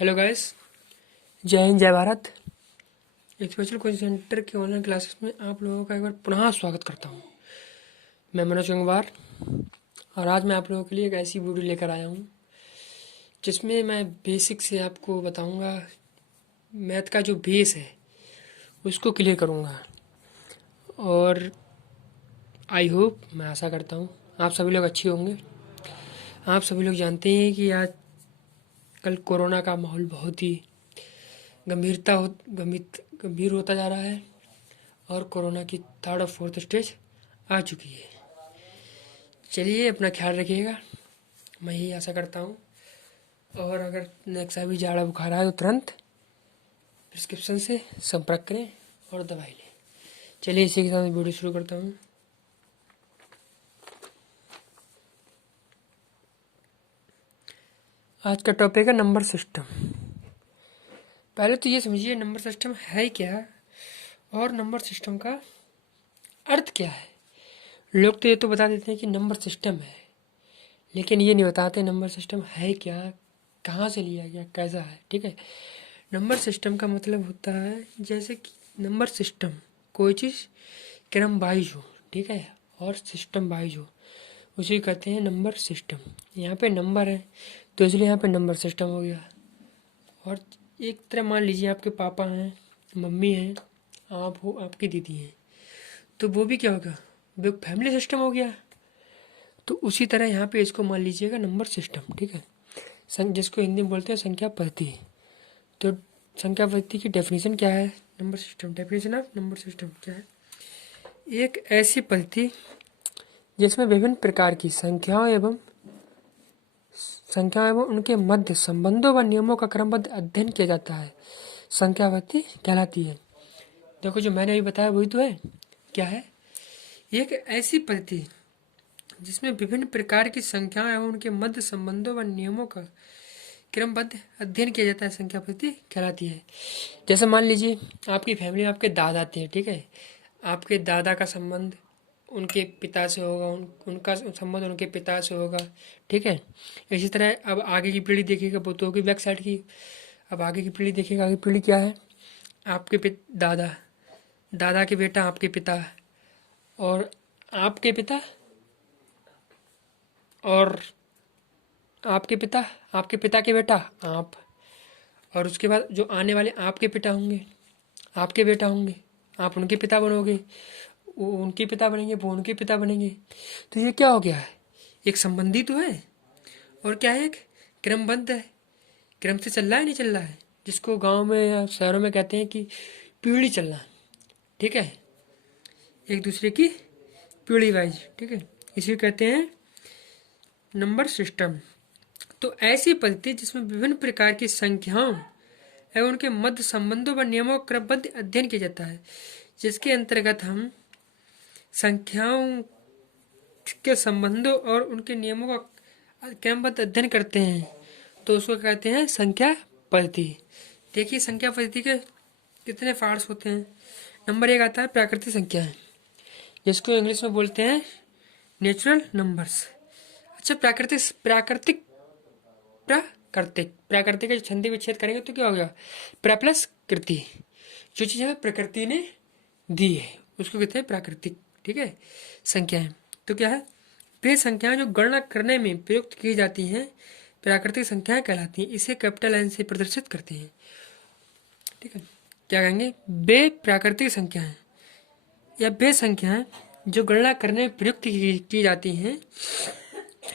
Hello guys, जय हिंद जय Bharat. Special coaching centre के ऑनलाइन क्लासेस में आप लोगों का एक बार पुनः स्वागत करता हूं। मैं मनोज गंगवार और आज मैं आप लोगों के लिए एक ऐसी वीडियो लेकर आया हूं जिसमें मैं बेसिक से आपको बताऊंगा। मैथ का जो बेस है उसको क्लियर करूंगा और आई होप, मैं आशा करता हूं आप सभी लोग अच्छे होंगे। आप सभी लोग जानते हैं कि आज कल कोरोना का माहौल बहुत ही गंभीर होता जा रहा है और कोरोना की थर्ड और फोर्थ स्टेज आ चुकी है। चलिए, अपना ख्याल रखिएगा, मैं यही आशा करता हूँ। और अगर नेक्स्ट भी जाड़ा बुखार आए तो तुरंत प्रिस्क्रिप्शन से संपर्क करें और दवाई लें। चलिए, इसी के साथ वीडियो शुरू करता हूँ। आज का टॉपिक है नंबर सिस्टम। पहले तो ये समझिए नंबर सिस्टम है क्या और नंबर सिस्टम का अर्थ क्या है। लोग तो ये तो बता देते हैं कि नंबर सिस्टम है, लेकिन ये नहीं बताते नंबर सिस्टम है क्या, कहाँ से लिया गया, कैसा है। ठीक है, नंबर सिस्टम का मतलब होता है जैसे कि नंबर सिस्टम कोई चीज़ क्रम वाइज हो, ठीक है, और सिस्टम वाइज हो, उसे कहते हैं नंबर सिस्टम। यहाँ पे नंबर है तो इसलिए यहाँ पे नंबर सिस्टम हो गया। और एक तरह मान लीजिए आपके पापा हैं, मम्मी हैं, आप हो, आपकी दीदी हैं, तो वो भी क्या होगा, वो फैमिली सिस्टम हो गया। तो उसी तरह यहाँ पे इसको मान लीजिएगा नंबर सिस्टम। ठीक है, जिसको हिंदी में बोलते हैं संख्या पद्धति। तो संख्या पद्धति की डेफिनेशन क्या है, number system, definition of number system क्या है, एक ऐसी पद्धति जिसमें विभिन्न प्रकार की संख्याओं एवं उनके मध्य संबंधों व नियमों का क्रमबद्ध अध्ययन किया जाता है, संख्या पद्धति कहलाती है। देखो, जो मैंने अभी बताया वही तो है। क्या है, एक ऐसी पद्धति जिसमें विभिन्न प्रकार की संख्याओं एवं उनके मध्य संबंधों व नियमों का क्रमबद्ध अध्ययन किया जाता है, संख्या पद्धति कहलाती है। जैसे मान लीजिए आपकी फैमिली में आपके दादा थे, ठीक है, आपके दादा का संबंध उनके पिता से होगा, उनका संबंध उनके पिता से होगा। ठीक है, इसी तरह अब आगे की पीढ़ी देखिएगा, वो तो होगी बैक साइड की। अब आगे की पीढ़ी देखिएगा, आगे की पीढ़ी क्या है, आपके दादा, दादा के बेटा आपके पिता, और आपके पिता, और आपके पिता के बेटा आप, और उसके बाद जो आने वाले आपके पिता होंगे, आपके बेटा होंगे, आप उनके पिता बनोगे, वो उनके पिता बनेंगे, वो उनके पिता बनेंगे। तो ये क्या हो गया है, एक संबंधी तो है और क्या है, एक क्रमबद्ध है, क्रम से चल रहा है, नहीं चल रहा है, जिसको गांव में या शहरों में कहते हैं कि पीढ़ी चलना। ठीक है, एक दूसरे की पीढ़ी वाइज। ठीक है, इसे कहते हैं नंबर सिस्टम। तो ऐसी पद्धति जिसमें विभिन्न प्रकार की संख्याओं एवं उनके मध्य संबंधों व नियमों का क्रमबद्ध अध्ययन किया जाता है, जिसके अंतर्गत हम संख्याओं के संबंधों और उनके नियमों का क्रमबद्ध अध्ययन करते हैं, तो उसको कहते हैं संख्या पद्धति। देखिए, संख्या पद्धति के कितने पार्ट्स होते हैं। नंबर एक आता है प्राकृतिक संख्याएं, जिसको इंग्लिश में बोलते हैं नेचुरल नंबर्स। अच्छा, प्राकृतिक प्राकृतिक प्राकृतिक प्राकृतिक का छंदी विच्छेद करेंगे तो क्या हो गया, प्रा प्लस कृति। जो चीज़ हमें प्रकृति ने दी है उसको कहते हैं प्राकृतिक। ठीक है, संख्याएं तो क्या है, वे संख्याएं जो गणना करने में प्रयुक्त की जाती हैं प्राकृतिक संख्याएं कहलाती हैं। इसे कैपिटल एन से प्रदर्शित करते हैं। ठीक है, क्या कहेंगे, वे प्राकृतिक संख्याएं या वे संख्याएं जो गणना करने में प्रयुक्त की जाती हैं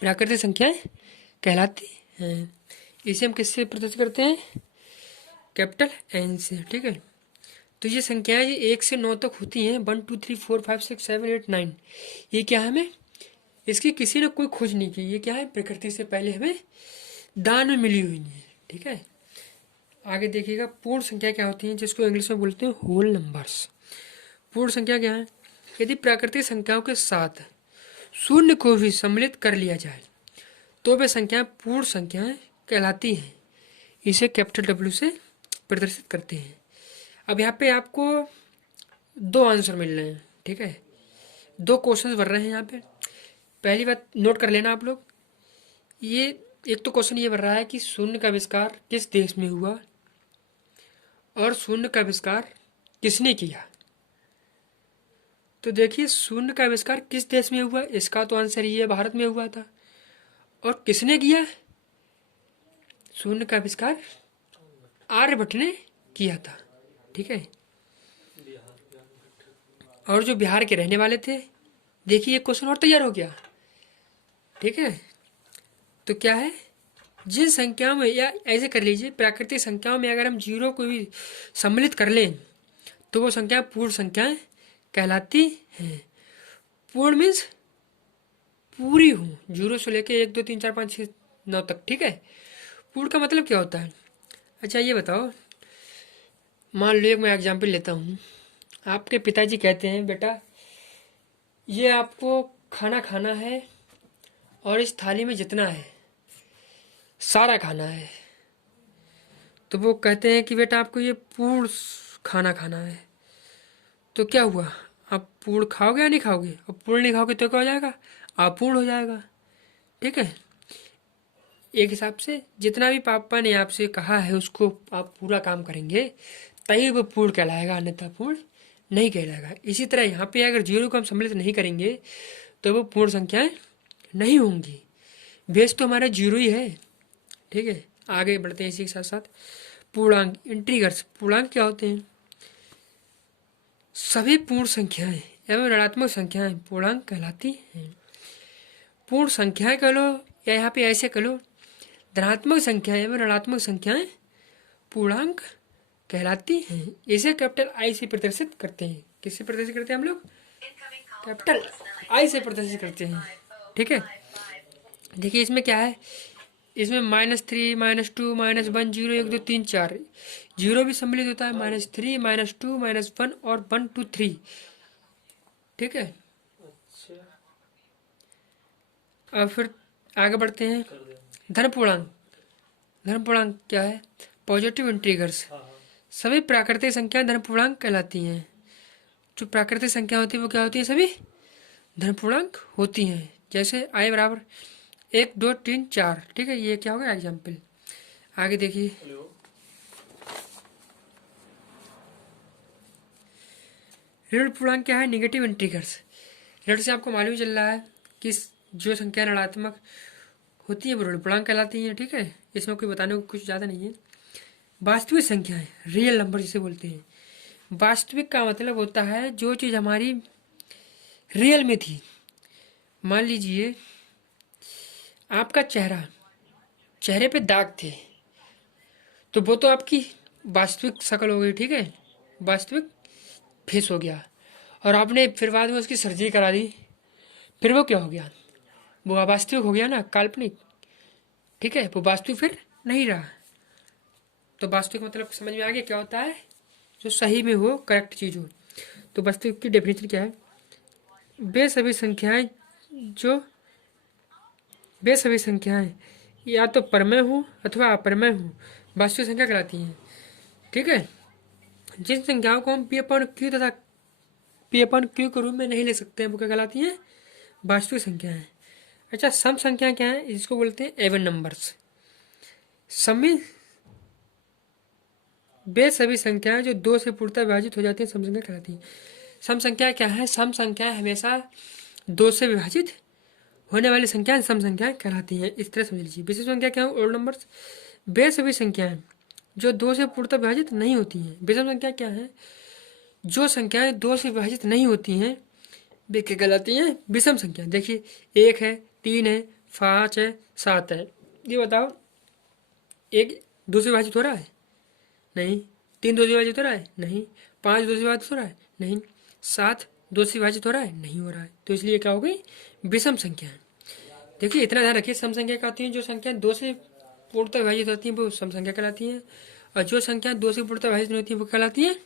प्राकृतिक संख्याएं कहलाती हैं। इसे हम किससे प्रदर्शित करते हैं, कैपिटल एन से। ठीक है, तो ये संख्याएं ये 1 से 9 तक होती हैं, 1 2 3 4 5 6 7 8 9। ये क्या है, हमें इसकी किसी ने कोई खोज नहीं की, ये क्या है, प्रकृति से पहले हमें दान में मिली हुई है। ठीक है, आगे देखिएगा पूर्ण संख्या क्या होती है, जिसको इंग्लिश में बोलते हैं होल नंबर्स। पूर्ण संख्या क्या है, यदि प्राकृतिक संख्याओं के साथ शून्य को भी सम्मिलित कर लिया जाए तो वे संख्याएं पूर्ण संख्याएं कहलाती हैं। इसे कैपिटल डब्ल्यू से प्रदर्शित करते हैं। अब यहाँ पे आपको दो आंसर मिल रहे हैं। ठीक है, दो क्वेश्चंस बन रहे हैं यहाँ पे। पहली बात नोट कर लेना आप लोग, ये एक तो क्वेश्चन ये बन रहा है कि शून्य का आविष्कार किस देश में हुआ और शून्य का आविष्कार किसने किया। तो देखिए, शून्य का आविष्कार किस देश में हुआ, इसका तो आंसर ये भारत में हुआ था। और किसने किया शून्य का आविष्कार? आर्यभट्ट ने किया था। ठीक है। और जो बिहार के रहने वाले थे, देखिए एक क्वेश्चन और तैयार हो गया। ठीक है। तो क्या है, जिन संख्याओं में, या ऐसे कर लीजिए, प्राकृतिक संख्याओं में अगर हम जीरो को भी सम्मिलित कर लें तो वो संख्या पूर्ण संख्याएं कहलाती हैं। पूर्ण मीन्स पूरी हूँ, जीरो से लेके 1 2 3 4 5 6 9 तक। ठीक है। पूर्ण का मतलब क्या होता है? अच्छा ये बताओ, मान लो एक मैं एग्जाम्पल लेता हूँ। आपके पिताजी कहते हैं, बेटा ये आपको खाना खाना है और इस थाली में जितना है सारा खाना है। तो वो कहते हैं कि बेटा आपको ये पूर्ण खाना खाना है। तो क्या हुआ, आप पूर्ण खाओगे या नहीं खाओगे? अब पूर्ण नहीं खाओगे तो क्या हो जाएगा, अपूर्ण हो जाएगा। ठीक है। एक हिसाब से जितना भी पापा ने आपसे कहा है उसको आप पूरा काम करेंगे तभी वो पूर्ण कहलाएगा, अन्यथा पूर्ण नहीं कहलाएगा। इसी तरह यहाँ पे अगर जीरो को हम सम्मिलित नहीं करेंगे तो वो पूर्ण संख्याएं नहीं होंगी। बेस तो हमारा जीरो ही है। ठीक है। आगे बढ़ते हैं इसी के साथ साथ पूर्णांक, इंटीग्रल्स। पूर्णांक क्या होते हैं? सभी पूर्ण संख्याएं एवं ऋणात्मक संख्याएं पूर्णांक कहलाती हैं। पूर्ण संख्याएं कह लो या यहाँ पे ऐसे कह लो, धनात्मक संख्याएं एवं ऋणात्मक संख्याएं पूर्णांक कहलाती हैं। इसे कैपिटल आई से प्रदर्शित करते हैं। किससे प्रदर्शित करते हैं हम लोग? कैपिटल आई से प्रदर्शित करते हैं। ठीक है। देखिए इसमें क्या है, इसमें -3 -2 -1 0 1 2 3 4 जीरो भी सम्मिलित होता है, -3 -2 -1 और 1 2 3। ठीक है। अब फिर आगे बढ़ते हैं। धन पूर्णांक। धन पूर्णांक क्या है? Positive integrals. सभी प्राकृतिक संख्या धन पूर्णांक कहलाती हैं। जो प्राकृतिक संख्या होती है वो क्या होती है? सभी धन पूर्णांक होती हैं। जैसे आई बराबर 1 2 3 4। ठीक है। ये क्या होगा? एग्जाम्पल। आगे देखिए, ऋण पूर्णांक क्या है? Negative integrals. ऋण से आपको मालूम चल रहा है कि जो संख्या ऋणात्मक होती है वो ऋण पूर्णांक कहलाती है। ठीक है। इसमें कोई बताने को कुछ ज़्यादा नहीं है। वास्तविक संख्याएं, रियल नंबर जिसे बोलते हैं। वास्तविक का मतलब होता है जो चीज़ हमारी रियल में थी। मान लीजिए आपका चेहरे पे दाग थे, तो वो तो आपकी वास्तविक शक्ल हो गई। ठीक है। वास्तविक फेस हो गया। और आपने फिर बाद में उसकी सर्जरी करा दी, फिर वो क्या हो गया? वो अवास्तविक हो गया ना, काल्पनिक। ठीक है। वो वास्तविक फिर नहीं रहा। तो वास्तविक मतलब समझ में आ गया क्या होता है? जो सही में हो, करेक्ट चीज़ हो। तो वास्तविक की डेफिनेशन क्या है? वे सभी संख्याएं जो वे सभी संख्याएं या तो परमेय हूँ अथवा अपरमेय हूँ वास्तविक संख्या कहलाती हैं। ठीक है। जिन संख्याओं को हम पी अपॉन क्यू तथा पी अपॉन क्यू के रूप में नहीं ले सकते हैं वो क्या कहलाती हैं? वास्तविक संख्याएं। अच्छा, सम संख्या क्या है? इसको बोलते हैं एवन नंबर्स। समी वे सभी संख्याएं जो 2 से पूर्णतः विभाजित हो जाती हैं सम संख्या कहलाती हैं। सम संख्या क्या है? सम संख्याएं हमेशा 2 से विभाजित होने वाली संख्याएं सम संख्याएं कहलाती हैं। इस तरह समझ लीजिए। विषम संख्या क्या है? Odd numbers. वे सभी संख्याएं जो 2 से पूर्णतः विभाजित नहीं होती हैं। विषम संख्या क्या है? जो संख्याएं 2 से विभाजित नहीं होती हैं वे क्या कहलाती हैं? विषम संख्या। देखिए 1 है, 3 है, 5 है, 7 है। ये बताओ, 1 2 से विभाजित हो रहा है? नहीं। 3 2 से विभाजित हो रहा है? नहीं। 5 2 से विभाजित हो रहा है? नहीं। 7 2 से विभाजित हो रहा है? नहीं हो रहा है। तो इसलिए क्या हो गई? विषम संख्या। देखिए इतना ध्यान रखिए, सम संख्या क्या होती है? जो संख्या 2 से पूर्णतः विभाजित होती है वो सम संख्या कहलाती है, और जो संख्या 2 से पूर्णतः विभाजित नहीं होती है वो कहलाती है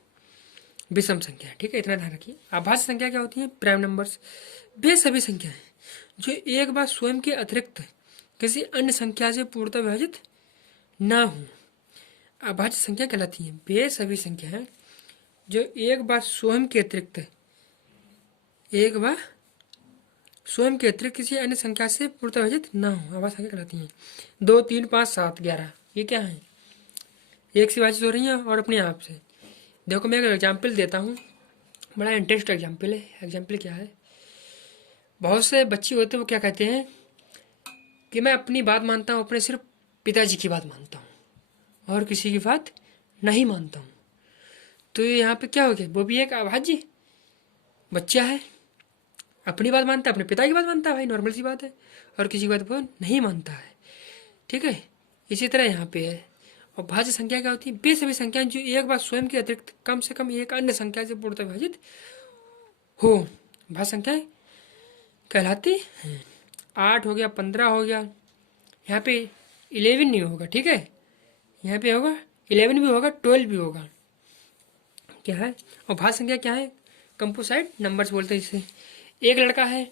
विषम संख्या। ठीक है। इतना ध्यान रखिए। आभाज्य संख्या क्या होती है? Prime numbers. वे सभी संख्याएं जो एक बार स्वयं के अतिरिक्त किसी अन्य संख्या से पूर्णतः विभाजित ना हो अभाज्य संख्या कहलाती है। वे सभी संख्याएं जो एक बार स्वयं के अतिरिक्त स्वयं के अतिरिक्त किसी अन्य संख्या से पूर्णतः विभाजित न हो, आवाज संख्या कहलाती हैं। 2, 3, 5, 7, 11 ये क्या है? एक से विभाजित हो रही हैं और अपने आप से। देखो मैं एक एग्जाम्पल देता हूँ, बड़ा इंटरेस्ट एग्जाम्पल है। एग्जाम्पल क्या है, बहुत से बच्चे होते हैं वो क्या कहते हैं कि मैं अपनी बात मानता हूँ, अपने सिर्फ पिताजी की बात मानता हूँ और किसी की बात नहीं मानता हूँ। तो यहाँ पे क्या हो गया, वो भी एक अभाज्य बच्चा है, अपनी बात मानता है, अपने पिता की बात मानता है, भाई नॉर्मल सी बात है, और किसी की बात वो नहीं मानता है। ठीक है, इसी तरह यहाँ पे है। और भाज्य संख्या क्या होती है, वे सभी संख्याएं जो एक बार स्वयं के अतिरिक्त कम से कम एक अन्य संख्या से पूर्णतः विभाजित हो, भाज्य संख्याएं कहलाती हैं। 8 हो गया, 15 हो गया, यहाँ पे 11 नहीं होगा, ठीक है, यहाँ पे होगा 11 भी होगा, 12 भी होगा। क्या है, और भाज्य संख्या क्या है, कंपोजिट नंबर्स बोलते हैं इसे। एक लड़का है,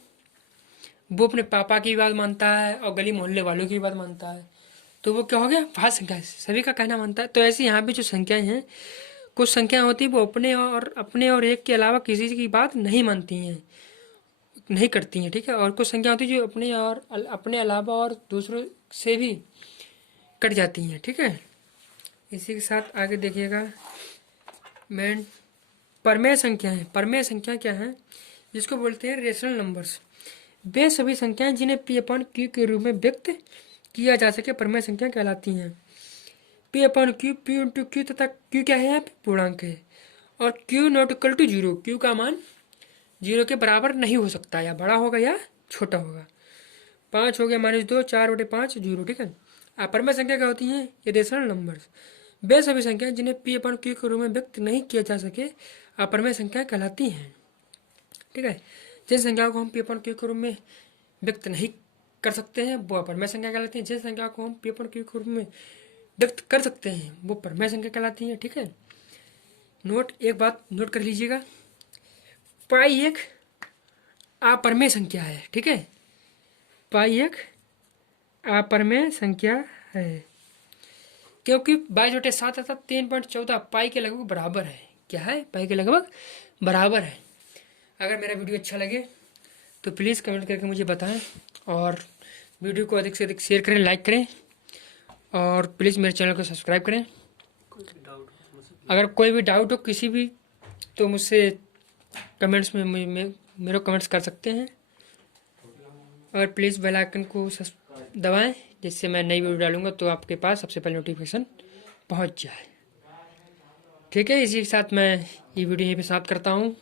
वो अपने पापा की बात मानता है और गली मोहल्ले वालों की बात मानता है, तो वो क्या हो गया, भाज्य संख्या है, सभी का कहना मानता है। तो ऐसे यहाँ पे जो संख्याएं हैं, कुछ संख्या होती है वो अपने और एक के अलावा किसी की बात नहीं मानती हैं, नहीं करती हैं, ठीक है। और कुछ संख्या होती है जो अपने अलावा और दूसरों से भी कट जाती हैं, ठीक है। इसी के साथ आगे देखिएगा, मैं परमेय संख्या है। परमेय संख्या क्या है, जिसको बोलते हैं रेशनल नंबर्स। वे सभी संख्याएं जिन्हें पी अपॉन क्यू के रूप में व्यक्त किया जा सके परमेय संख्या कहलाती हैं। P upon Q, P into Q तथा क्यू क्या है, यहाँ पे पूर्णांक है, और Q not equal to zero, Q का मान जीरो के बराबर नहीं हो सकता, या बड़ा होगा या छोटा होगा। 5 हो गया -2, 4/5 जीरो, ठीक है। अपरमेय संख्या क्या होती हैं, ये रेशनल नंबर्स। वे सभी संख्याएं जिन्हें पी अपॉन क्यू के रूप में व्यक्त नहीं किया जा सके अपरमेय संख्या कहलाती हैं, ठीक है। जिन संख्याओं को हम पी अपॉन क्यू के रूप में व्यक्त नहीं कर सकते हैं वो अपरमेय संख्या कहलाती हैं। जिन संख्या को हम पी अपॉन क्यू के रूप में व्यक्त कर सकते हैं वो परमेय संख्या कहलाती हैं, ठीक है। एक बात नोट कर लीजिएगा, पाई एक अपरमेय संख्या है, ठीक है। पाई एक अपरमेय संख्या है क्योंकि 22/7 अर्थात 3.14 पाई के लगभग बराबर है। क्या है, पाई के लगभग बराबर है। अगर मेरा वीडियो अच्छा लगे तो प्लीज़ कमेंट करके मुझे बताएं, और वीडियो को अधिक से अधिक शेयर करें, लाइक करें, और प्लीज़ मेरे चैनल को सब्सक्राइब करें। अगर कोई भी डाउट हो किसी भी, तो मुझसे कमेंट्स में मेरे कमेंट्स कर सकते हैं, और प्लीज़ बेल आइकन को दबाएं, जिससे मैं नई वीडियो डालूंगा तो आपके पास सबसे पहले नोटिफिकेशन पहुंच जाए, ठीक है। इसी के साथ मैं ये वीडियो यहीं पे समाप्त करता हूं,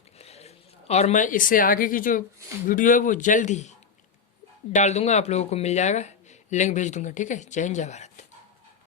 और मैं इससे आगे की जो वीडियो है वो जल्द ही डाल दूंगा, आप लोगों को मिल जाएगा, लिंक भेज दूंगा, ठीक है। जय हिंद, जय भारत।